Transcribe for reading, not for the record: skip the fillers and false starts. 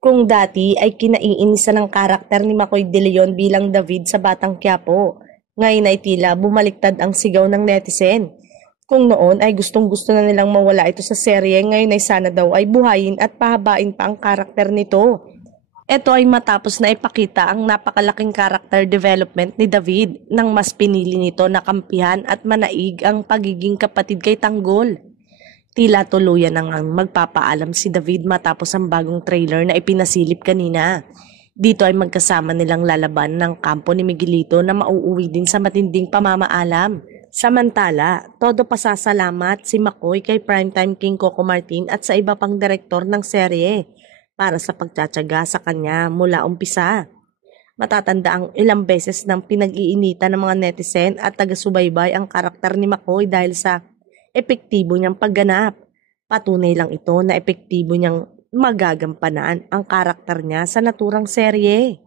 Kung dati ay kinaiinisan ng karakter ni Makoy De Leon bilang David sa Batang Quiapo, ngayon ay tila bumaliktad ang sigaw ng netizen. Kung noon ay gustong-gusto na nilang mawala ito sa serye, ngayon ay sana daw ay buhayin at pahabain pa ang karakter nito. Ito ay matapos na ipakita ang napakalaking character development ni David nang mas pinili nito na kampihan at manaig ang pagiging kapatid kay Tanggol. Tila tuluyan ang magpapaalam si David matapos ang bagong trailer na ipinasilip kanina. Dito ay magkasama nilang lalaban ng kampo ni Miguelito na mauuwi din sa matinding pamamaalam. Samantala, todo pasasalamat si McCoy kay Primetime King Coco Martin at sa iba pang direktor ng serye para sa pagtsatsaga sa kanya mula umpisa. Matatanda ang ilang beses ng pinag-iinitan ng mga netizen at taga-subaybay ang karakter ni McCoy dahil sa epektibo niyang pagganap. Patunay lang ito na epektibo niyang magagampanan ang karakter niya sa naturang serye.